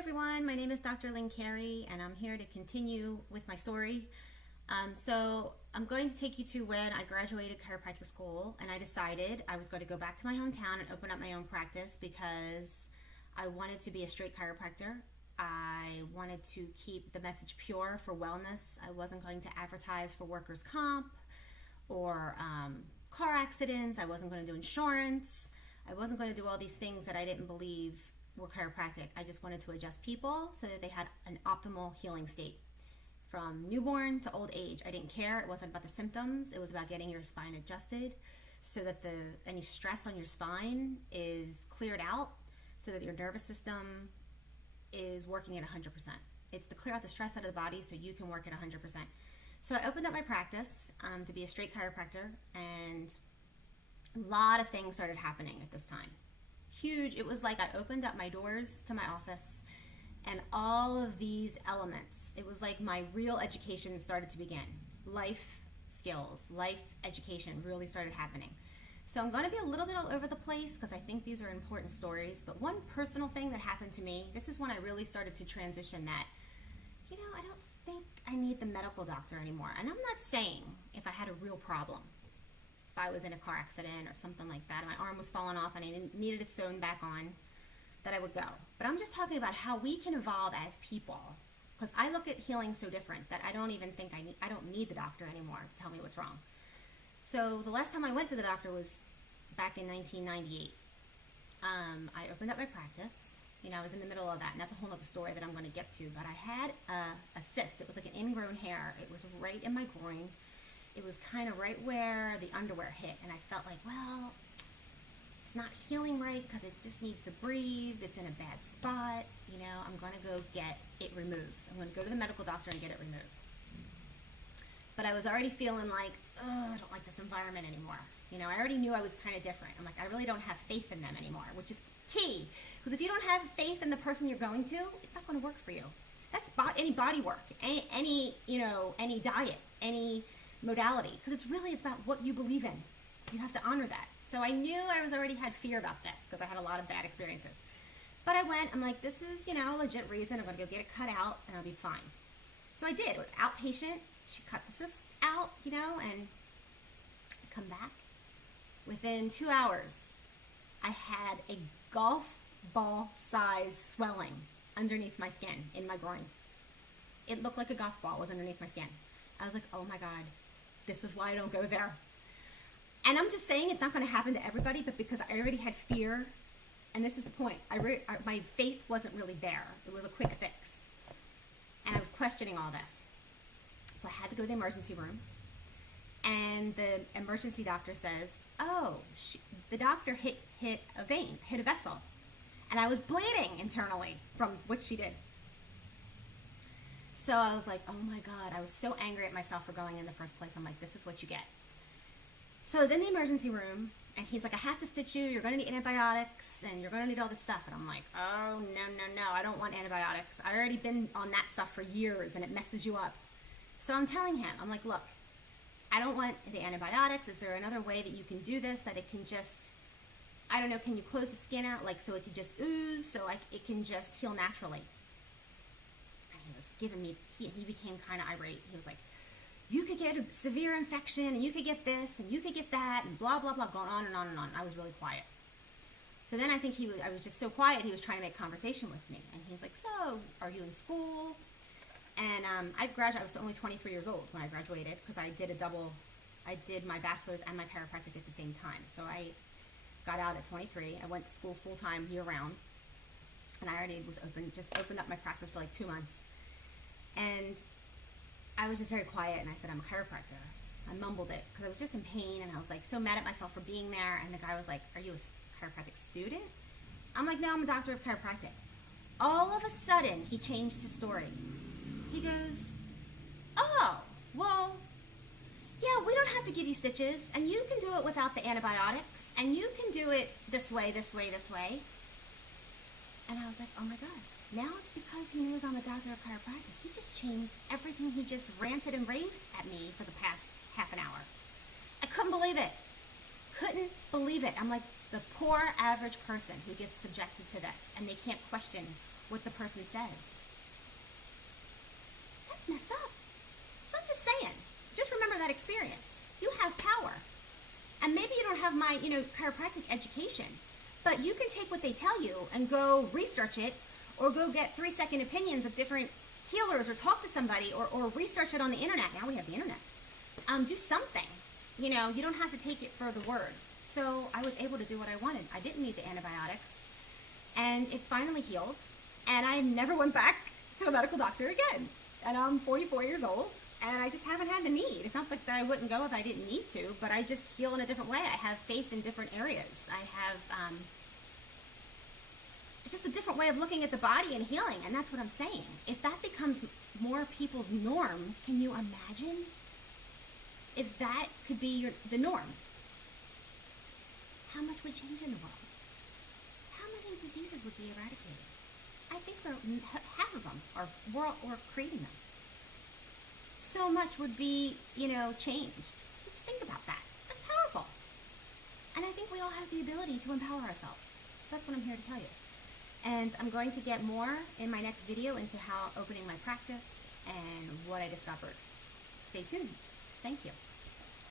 everyone, my name is Dr. Lynn Carey and I'm here to continue with my story. So I'm going to take you to when I graduated chiropractic school and I decided I was going to go back to my hometown and open up my own practice because I wanted to be a straight chiropractor. I wanted to keep the message pure for wellness. I wasn't going to advertise for workers' comp or car accidents. I wasn't going to do insurance. I wasn't going to do all these things that I didn't believe were chiropractic. I just wanted to adjust people so that they had an optimal healing state from newborn to old age. I didn't care. It wasn't about the symptoms. It was about getting your spine adjusted so that any stress on your spine is cleared out so that your nervous system is working at 100%. It's to clear out the stress out of the body so you can work at 100%. So I opened up my practice to be a straight chiropractor, and a lot of things started happening at this time. Huge. It was like I opened up my doors to my office and all of these elements. It was like my real education started to begin. Life skills, life education really started happening. So I'm going to be a little bit all over the place because I think these are important stories. But one personal thing that happened to me, this is when I really started to transition that, I don't think I need the medical doctor anymore. And I'm not saying if I had a real problem, if I was in a car accident or something like that, my arm was falling off and I needed it sewn back on, that I would go. But I'm just talking about how we can evolve as people, because I look at healing so different that I don't even think I don't need the doctor anymore to tell me what's wrong. So the last time I went to the doctor was back in 1998. I opened up my practice. I was in the middle of that, and that's a whole other story that I'm going to get to. But I had a cyst. It was like an ingrown hair. It was right in my groin. It was kind of right where the underwear hit, and I felt like, well, it's not healing right because it just needs to breathe. It's in a bad spot. I'm going to go get it removed. I'm going to go to the medical doctor and get it removed. But I was already feeling like, I don't like this environment anymore. I already knew I was kind of different. I'm like, I really don't have faith in them anymore, which is key. Because if you don't have faith in the person you're going to, it's not going to work for you. That's any body work, any diet, any modality, because it's about what you believe in. You have to honor that. So I knew I already had fear about this because I had a lot of bad experiences. But I went, I'm like, this is, a legit reason. I'm going to go get it cut out and I'll be fine. So I did. It was outpatient. She cut the cyst out, and I come back. Within 2 hours, I had a golf ball size swelling underneath my skin in my groin. It looked like a golf ball was underneath my skin. I was like, oh my God, this is why I don't go there. And I'm just saying it's not going to happen to everybody, but because I already had fear, and this is the point, my faith wasn't really there. It was a quick fix. And I was questioning all this. So I had to go to the emergency room. And the emergency doctor says, the doctor hit a vein, hit a vessel. And I was bleeding internally from what she did. So I was like, oh my God, I was so angry at myself for going in the first place. I'm like, this is what you get. So I was in the emergency room, and he's like, I have to stitch you. You're going to need antibiotics, and you're going to need all this stuff. And I'm like, oh, no. I don't want antibiotics. I've already been on that stuff for years, and it messes you up. So I'm telling him, I'm like, look, I don't want the antibiotics. Is there another way that you can do this, that it can just, I don't know, can you close the skin out, so it could just ooze, so it can just heal naturally? And he was giving me, he became kind of irate. He was like, you could get a severe infection, and you could get this, and you could get that, and blah, blah, blah, going on and on and on. I was really quiet. So then I think I was just so quiet, he was trying to make conversation with me. And he's like, so, are you in school? And I was only 23 years old when I graduated, because I did my bachelor's and my chiropractic at the same time. So I got out at 23. I went to school full-time year-round, and I already opened up my practice for like 2 months. And I was just very quiet, and I said, I'm a chiropractor. I mumbled it because I was just in pain, and I was like so mad at myself for being there. And the guy was like, are you a chiropractic student? I'm like, no, I'm a doctor of chiropractic. All of a sudden, he changed his story. He goes, oh, well, yeah, we don't have to give you stitches, and you can do it without the antibiotics, and you can do it this way, this way, this way. And I was like, oh my God. Now, because he knows I'm a doctor of chiropractic, he just changed everything. He just ranted and raved at me for the past half an hour. I couldn't believe it. Couldn't believe it. I'm like the poor average person who gets subjected to this, and they can't question what the person says. That's messed up. So I'm just saying, just remember that experience. You have power. And maybe you don't have my, chiropractic education, but you can take what they tell you and go research it, or go get 3-second opinions of different healers, or talk to somebody, or research it on the internet. Now we have the internet. Do something. You don't have to take it for the word. So I was able to do what I wanted. I didn't need the antibiotics, and it finally healed, and I never went back to a medical doctor again. And I'm 44 years old, and I just haven't had the need. It's not like that I wouldn't go if I didn't need to, but I just heal in a different way. I have faith in different areas. I have just a different way of looking at the body and healing, and that's what I'm saying. If that becomes more people's norms, can you imagine if that could be the norm? How much would change in the world? How many diseases would be eradicated? I think half of them are creating them. So much would be, changed. So just think about that. That's powerful. And I think we all have the ability to empower ourselves. So that's what I'm here to tell you. And I'm going to get more in my next video into how opening my practice and what I discovered. Stay tuned. Thank you.